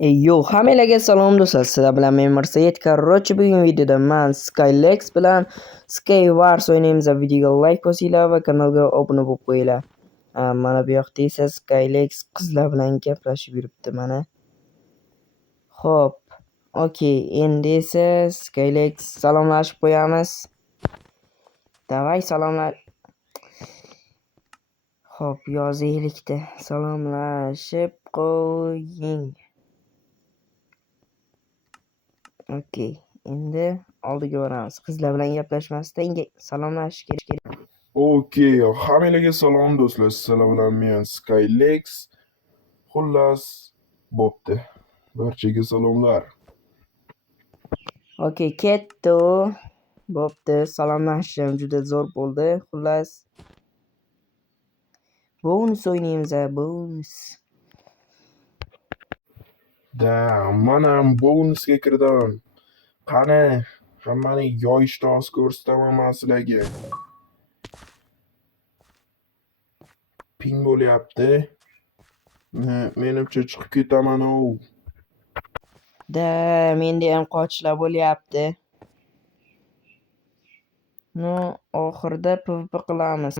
Yo, hammalarga salom do'stlar. Sizlar bilan men Mirsayed. Korоче, bugungi videoda men Skylex bilan Skywars o'ynaymiz. Videoga like bosinglar va kanalga obuna bo'lib qo'yinglar. Mana bu yoqda esa Skylex qizlar bilan gaplashib yuribdi mana. Xo'p. Okey, endi esa Skylex salomlashib qo'yamiz. Davay salomlar. Xo'p, yozaylikda. Salomlashib qo'ying. Okey, endi oldiga boramiz. Qizlar bilan gaplashmasdan salomlashish kerak. Okey, hammalarga salom do'stlar. Sizlar bilan men Skylex. Xullas, bo'pti. Barchaga salomlar. Okey, ketdi. Bo'pti, salomlashishim juda zo'r bo'ldi. Xullas, bonus o'ynaymiz, bonus. Da, mana bonusga kirdim. Qani, hammani yoyishni oz ko'rsataman men sizlarga. Ping bo'lyapti. Menimcha chiqib ketaman u. Da, menda ham qochishlar bo'lyapti. No, oxirida PvP qilamiz.